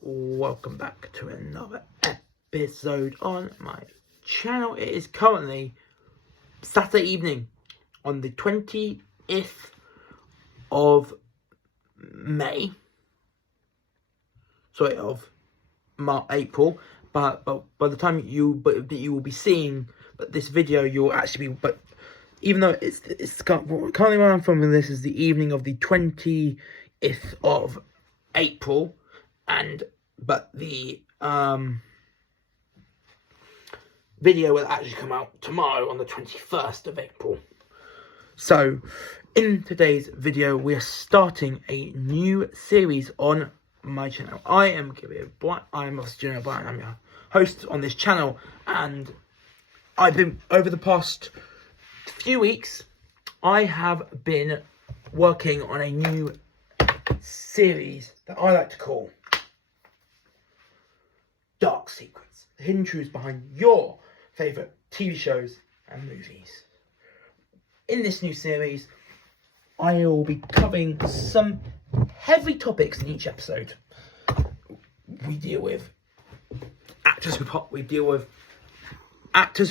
welcome back to another episode on my channel. It is currently Saturday evening on the 20th of May. Sorry, of April. But by the time you will be seeing this video, you'll actually be. But even though it's currently where I'm filming this is the evening of the 20th of April, but the video will actually come out tomorrow on the 21st of April. So, in today's video, we are starting a new series on my channel. I am obviously Joe Black. I'm your host on this channel, and I've been, over the past few weeks, I have been working on a new series that I like to call Dark Secrets, the hidden truths behind your favourite TV shows and movies. In this new series, I will be covering some heavy topics in each episode. We deal with actors who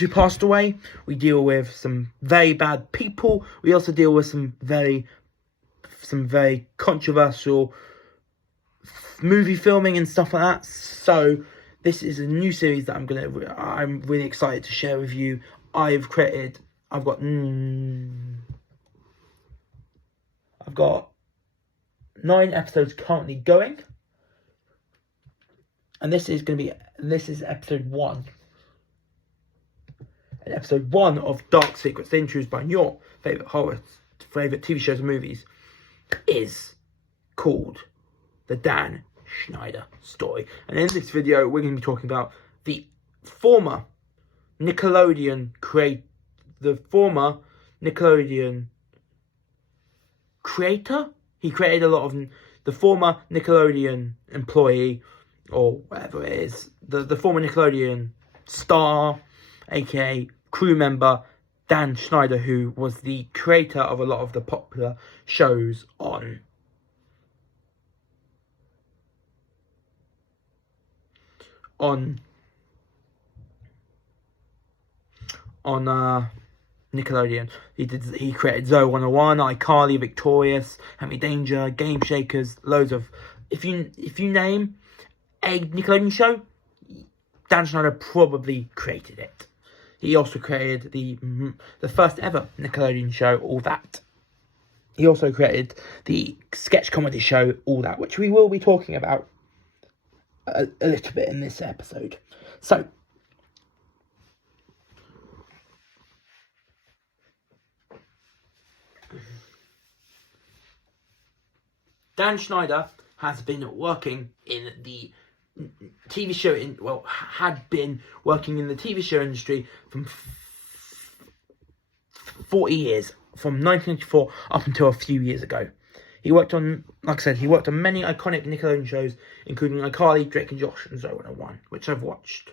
passed away. We deal with some very bad people. We also deal with some very controversial movie filming and stuff like that. So this is a new series that I'm really excited to share with you. I've got 9 episodes currently going, and this is episode 1. And episode 1 of Dark Secrets, the intros by your favourite TV shows and movies, is called The Dan Schneider Story. And in this video, we're going to be talking about the former Nickelodeon creator. He created a lot of the former Nickelodeon employee, or whatever it is, the former Nickelodeon star, aka crew member, Dan Schneider, who was the creator of a lot of the popular shows on Nickelodeon. He created Zoe 101, iCarly, Victorious, Happy Danger, Game Shakers, loads of. If you name a Nickelodeon show, Dan Schneider probably created it. He also created the first ever Nickelodeon show, All That. He also created the sketch comedy show, All That, which we will be talking about a little bit in this episode. So, Dan Schneider has been working in the TV show had been working in the TV show industry from 40 years, from 1994 up until a few years ago. He worked on, like I said, many iconic Nickelodeon shows, including iCarly, Drake and Josh, and Zoe 101, which I've watched.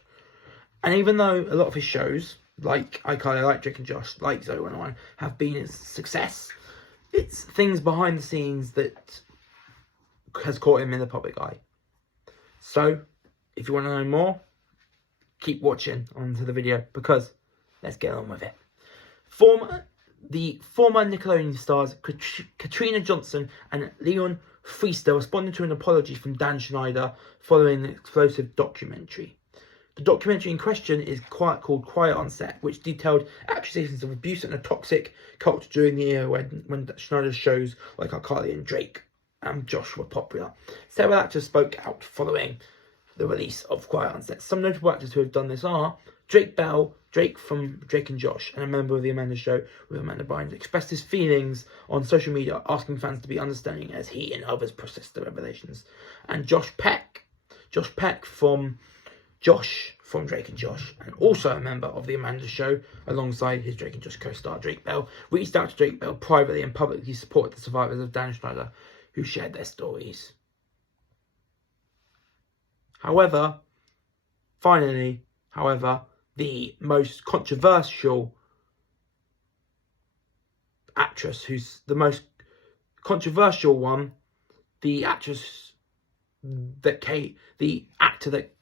And even though a lot of his shows, like iCarly, like Drake and Josh, like Zoe 101, have been a success, it's things behind the scenes that has caught him in the public eye. So, if you want to know more, keep watching onto the video, because let's get on with it. The former Nickelodeon stars Katrina Johnson and Leon Feaster responded to an apology from Dan Schneider following an explosive documentary. The documentary in question is called Quiet on Set, which detailed accusations of abuse and a toxic culture during the era when Schneider's shows like iCarly and Drake and Josh were popular. Several actors spoke out following the release of Quiet on Set. Some notable actors who have done this are Drake from Drake and Josh, and a member of the Amanda Show with Amanda Bynes, expressed his feelings on social media, asking fans to be understanding as he and others process the revelations. And Josh Peck from Drake and Josh, and also a member of the Amanda Show, alongside his Drake and Josh co-star Drake Bell, reached out to Drake Bell privately and publicly supported the survivors of Dan Schneider, who shared their stories. However, the most controversial actress, who's the most controversial one, the actress that Kate, the actor that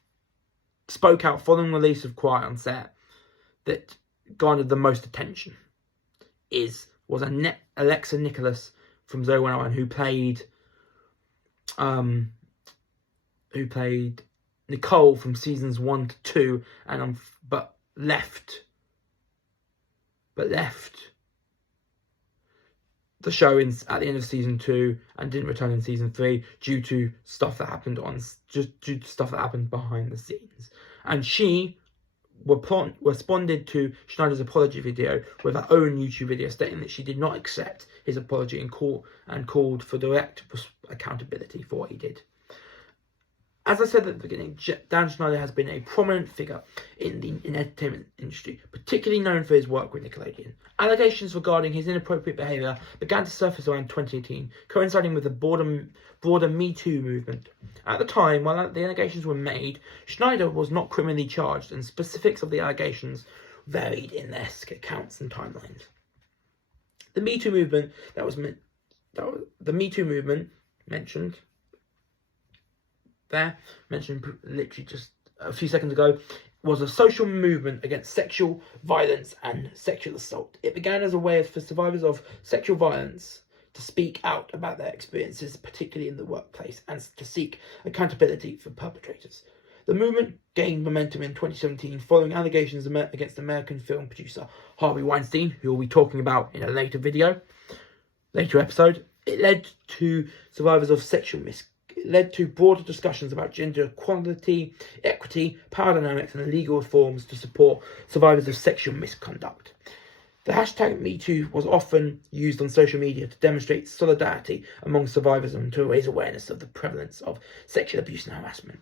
spoke out following release of Quiet on Set, that garnered the most attention was Alexa Nicholas from Zoe 101, who played Nicole from seasons 1 to 2, but left the show at the end of season 2 and didn't return in season 3 due to stuff that happened behind the scenes. And she responded to Schneider's apology video with her own YouTube video stating that she did not accept his apology and called for direct accountability for what he did. As I said at the beginning, Dan Schneider has been a prominent figure in the entertainment industry, particularly known for his work with Nickelodeon. Allegations regarding his inappropriate behaviour began to surface around 2018, coinciding with the broader Me Too movement. At the time, while the allegations were made, Schneider was not criminally charged, and specifics of the allegations varied in their accounts and timelines. The Me Too movement mentioned literally just a few seconds ago, was a social movement against sexual violence and sexual assault. It began as a way for survivors of sexual violence to speak out about their experiences, particularly in the workplace, and to seek accountability for perpetrators. The movement gained momentum in 2017 following allegations against American film producer Harvey Weinstein, who we'll be talking about in a later episode. It led to survivors of It led to broader discussions about gender equality, equity, power dynamics, and legal reforms to support survivors of sexual misconduct. The hashtag MeToo was often used on social media to demonstrate solidarity among survivors and to raise awareness of the prevalence of sexual abuse and harassment.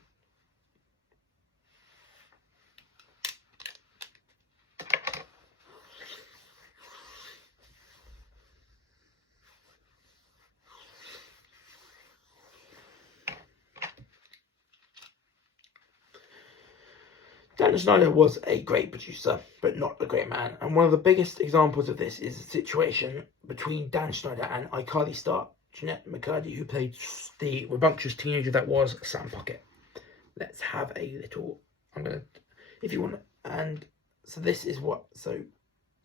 Dan Schneider was a great producer, but not a great man. And one of the biggest examples of this is the situation between Dan Schneider and iCarly star Jeanette McCurdy, who played the rambunctious teenager that was Sam Puckett. Let's have a little, if you want, and so this is what, so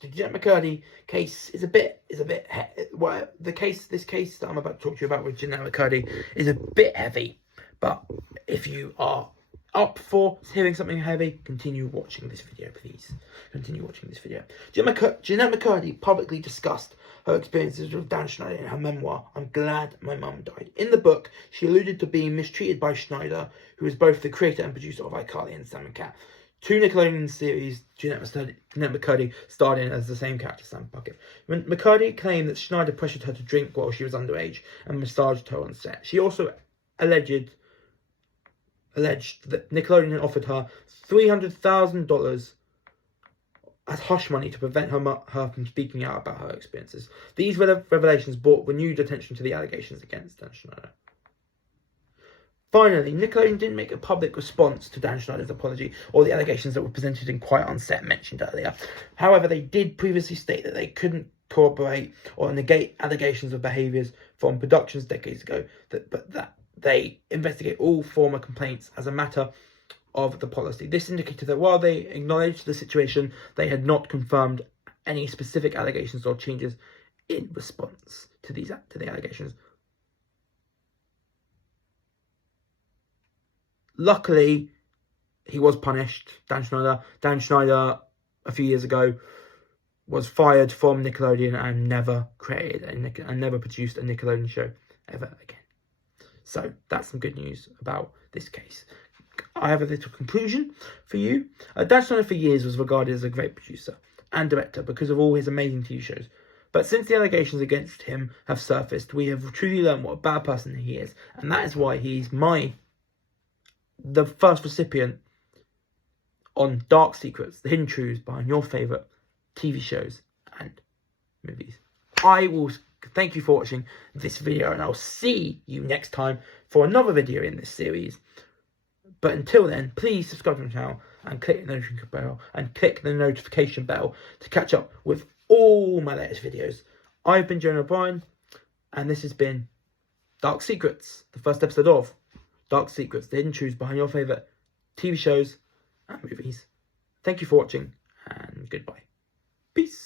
the Jeanette McCurdy case is a bit, this case that I'm about to talk to you about with Jeanette McCurdy is a bit heavy, but if you are up for hearing something heavy, continue watching this video, please. Continue watching this video. Jeanette McCurdy publicly discussed her experiences with Dan Schneider in her memoir, I'm Glad My Mum Died. In the book, she alluded to being mistreated by Schneider, who is both the creator and producer of iCarly and Sam and Cat, two Nickelodeon series Jeanette McCurdy starred in as the same character, Sam Puckett. McCurdy claimed that Schneider pressured her to drink while she was underage and massaged her on set. She also alleged that Nickelodeon offered her $300,000 as hush money to prevent her from speaking out about her experiences. These revelations brought renewed attention to the allegations against Dan Schneider. Finally, Nickelodeon didn't make a public response to Dan Schneider's apology or the allegations that were presented in Quiet on Set mentioned earlier. However, they did previously state that they couldn't corroborate or negate allegations of behaviours from productions decades ago, but that they investigate all former complaints as a matter of the policy. This indicated that while they acknowledged the situation, they had not confirmed any specific allegations or changes in response to the allegations. Luckily, he was punished, Dan Schneider. Dan Schneider, a few years ago, was fired from Nickelodeon and never produced a Nickelodeon show ever again. So that's some good news about this case. I have a little conclusion for you. Dan Schneider for years was regarded as a great producer and director because of all his amazing TV shows. But since the allegations against him have surfaced, we have truly learned what a bad person he is. And that is why he's the first recipient on Dark Secrets, the hidden truths behind your favourite TV shows and movies. I will thank you for watching this video, and I'll see you next time for another video in this series. But until then, please subscribe to the channel and click the notification bell to catch up with all my latest videos. I've been Jonah O'Brien, and this has been Dark Secrets, the first episode of dark secrets, the hidden truths behind your favourite TV shows and movies. Thank you for watching, and goodbye. Peace.